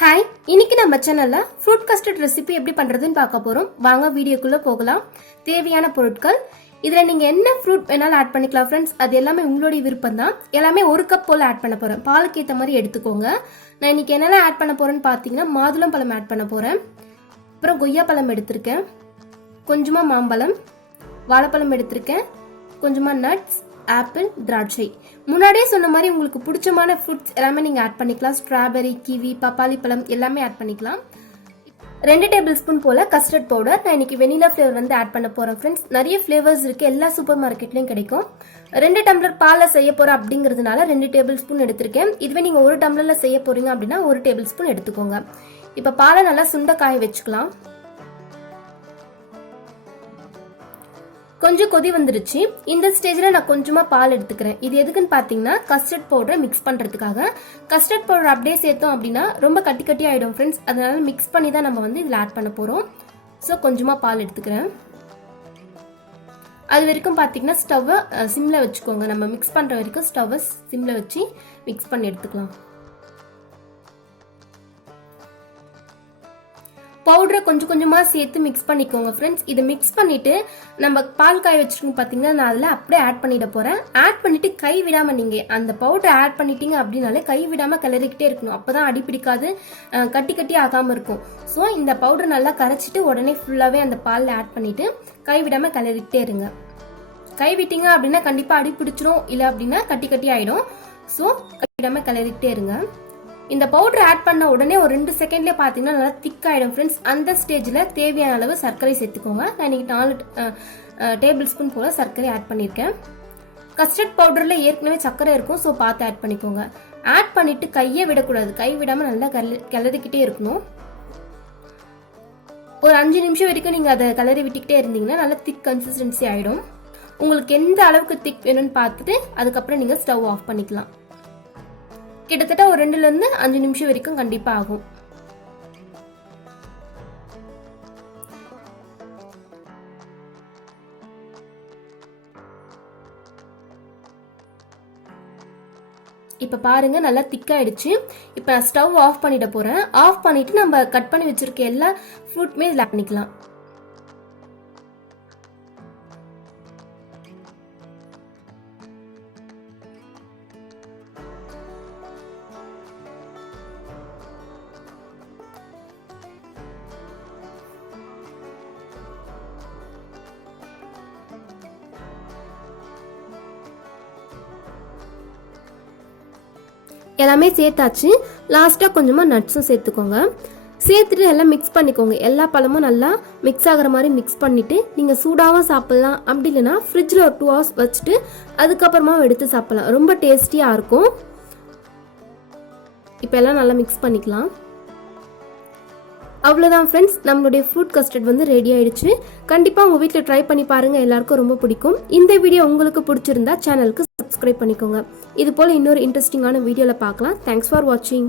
Hi, இன்னைக்கு நம்ம சேனல்ல ஃப்ரூட் கஸ்டர்ட் ரெசிபி எப்படி பண்றதுன்னு பார்க்க போறோம். வாங்க வீடியோக்குள்ள போகலாம். தேவையான பொருட்கள், இதுல நீங்க என்ன ஃப்ரூட் வேணாலும் ஆட் பண்ணிக்கலாம் ஃப்ரெண்ட்ஸ். அது எல்லாமே உங்களுடைய விருப்பம் தான். எல்லாமே 1 கப் போல ஆட் பண்ண போறேன். பாலுக்கு ஏற்ற மாதிரி எடுத்துக்கோங்க. நான் இன்னைக்கு என்னெல்லாம் ஆட் பண்ண போறேன்னு பாத்தீங்கன்னா, மாதுளம் பழம் ஆட் பண்ண போறேன், அப்புறம் கொய்யா பழம் எடுத்திருக்கேன், கொஞ்சமா மாம்பழம், வாழைப்பழம் எடுத்திருக்கேன், கொஞ்சமா நட்ஸ், ஆப்பிள், திராட்சை. முன்னாடியே சொன்ன மாதிரி உங்களுக்கு பிடிச்சமான ஃப்ரூட்ஸ் எல்லாமே நீங்க ஆட் பண்ணிக்கலாம். ஸ்ட்ராபெரி, கிவி, பப்பாளி பழம் எல்லாமே ஆட் பண்ணிக்கலாம். 2 டேபிள் ஸ்பூன் போல கஸ்டர்ட் பவுடர். நான் இன்னைக்கு வெனிலா ஃபிளேவர் வந்து ஆட் பண்ண போறேன் ஃப்ரெண்ட்ஸ். நிறைய ஃபிளேவர்ஸ் இருக்கு, எல்லா சூப்பர் மார்க்கெட்லயும் கிடைக்கும். 2 டம்ளர் பால்ல செய்ய போறேன் அப்படிங்கிறதுனால 2 டேபிள் ஸ்பூன் எடுத்திருக்கேன். இதுவே நீங்க 1 டம்ளர்ல செய்ய போறீங்க அப்படின்னா 1 டேபிள் ஸ்பூன் எடுத்துக்கோங்க. இப்ப பாலை நல்லா சுண்ட காய வச்சுக்கலாம். கொஞ்சம் கொதி வந்துருச்சு. இந்த ஸ்டேஜ்ல நான் கொஞ்சமா பால் எடுத்துக்கிறேன். இது எதுக்குன்னு பாத்தீங்கன்னா, கஸ்டர்ட் பவுடர் மிக்ஸ் பண்றதுக்காக. கஸ்டர்ட் பவுடர் அப்படியே சேர்த்தோம் அப்படின்னா ரொம்ப கட்டி கட்டி ஆயிடும் ஃப்ரெண்ட்ஸ். அதனால மிக்ஸ் பண்ணி தான் நம்ம வந்து இதுல ஆட் பண்ண போறோம். ஸோ கொஞ்சமா பால் எடுத்துக்கிறேன். அது வரைக்கும் பாத்தீங்கன்னா ஸ்டவ்வை சிம்ல வச்சுக்கோங்க. நம்ம மிக்ஸ் பண்ற வரைக்கும் ஸ்டவ்வை சிம்ல வச்சு மிக்ஸ் பண்ணி எடுத்துக்கலாம். பவுடரை கொஞ்சம் கொஞ்சமா சேர்த்து மிக்ஸ் பண்ணிக்கோங்க ஃப்ரெண்ட்ஸ். இதை மிக்ஸ் பண்ணிட்டு நம்ம பால் காய வச்சிருக்கோம் பாத்தீங்கன்னா, நான் அதில் அப்படியே ஆட் பண்ணிட போறேன். ஆட் பண்ணிட்டு கை விடாம நீங்க அந்த பவுடரை ஆட் பண்ணிட்டீங்க அப்படின்னாலே கை விடாம கிளறிக்கிட்டே இருக்கணும். அப்பதான் அடி பிடிக்காது, கட்டி கட்டி ஆகாம இருக்கும். ஸோ இந்த பவுடர் நல்லா கரைச்சிட்டு உடனே ஃபுல்லாவே அந்த பால்ல ஆட் பண்ணிட்டு கை விடாம கிளறிக்கிட்டே இருங்க. கை விட்டீங்க அப்படின்னா கண்டிப்பா அடி பிடிச்சிரும், இல்லை அப்படின்னா கட்டி கட்டி ஆயிடும். ஸோ கை விடாம கிளறிக்கிட்டே இருங்க. இந்த பவுடர் ஆட் பண்ண உடனே ஒரு 2 செகண்ட்ல பாத்தீங்கன்னா நல்லா திக் ஆயிடும் ஃப்ரெண்ட்ஸ். அந்த ஸ்டேஜ்ல தேவையான அளவு சர்க்கரை சேர்த்துக்கோங்க. நான் இன்னைக்கு 4 டேபிள் ஸ்பூன் போல சர்க்கரை ஆட் பண்ணிருக்கேன். கஸ்டர்ட் பவுடர்ல ஏற்கனவே சர்க்கரை இருக்கும், ஸோ பார்த்து ஆட் பண்ணிக்கோங்க. ஆட் பண்ணிட்டு கையே விடக்கூடாது, கை விடாம நல்லா கிளறிக்கிட்டே இருக்கணும். ஒரு 5 நிமிஷம் வரைக்கும் நீங்க அதை கிளறி விட்டுக்கிட்டே இருந்தீங்கன்னா நல்லா திக் கன்சிஸ்டன்சி ஆயிடும். உங்களுக்கு எந்த அளவுக்கு திக் வேணும்னு பார்த்துட்டு அதுக்கப்புறம் நீங்க ஸ்டவ் ஆஃப் பண்ணிக்கலாம். கிட்டத்தட்ட ஒரு 2 to 5 நிமிஷம் வரைக்கும் கண்டிப்பா ஆகும். இப்ப பாருங்க நல்லா திக்காயிடுச்சு. இப்ப நான் ஸ்டவ் ஆஃப் பண்ணிட போறேன். ஆஃப் பண்ணிட்டு நம்ம கட் பண்ணி வச்சிருக்க எல்லா ஃப்ரூட்மே இதுல ஆட் பண்ணிக்கலாம். எல்லாமே சேர்த்தாச்சு. லாஸ்டா கொஞ்சமா நட்ஸும் சேர்த்துக்கோங்க. சேர்த்துட்டு எல்லாம் மிக்ஸ் பண்ணிக்கோங்க. எல்லா பழமும் நல்லா மிக்ஸ் ஆகிற மாதிரி மிக்ஸ் பண்ணிட்டு நீங்க சூடாவும் சாப்பிடலாம், அப்படி இல்லைன்னா ஃப்ரிட்ஜில் ஒரு 2 hours வச்சுட்டு அதுக்கப்புறமா எடுத்து சாப்பிடலாம். ரொம்ப டேஸ்டியா இருக்கும். இப்போ எல்லாம் நல்லா மிக்ஸ் பண்ணிக்கலாம். அவ்வளோதான் ஃப்ரெண்ட்ஸ், நம்மளுடைய ஃப்ரூட் கஸ்டர்ட் வந்து ரெடி ஆயிடுச்சு. கண்டிப்பாக உங்கள் வீட்டில் ட்ரை பண்ணி பாருங்க, எல்லாருக்கும் ரொம்ப பிடிக்கும். இந்த வீடியோ உங்களுக்கு பிடிச்சிருந்தா சேனலுக்கு சப்ஸ்கிரைப் பண்ணிக்கோங்க. இது போல் இன்னொரு இன்ட்ரெஸ்டிங்கான வீடியோவில் பார்க்கலாம். தேங்க்ஸ் ஃபார் வாட்சிங்.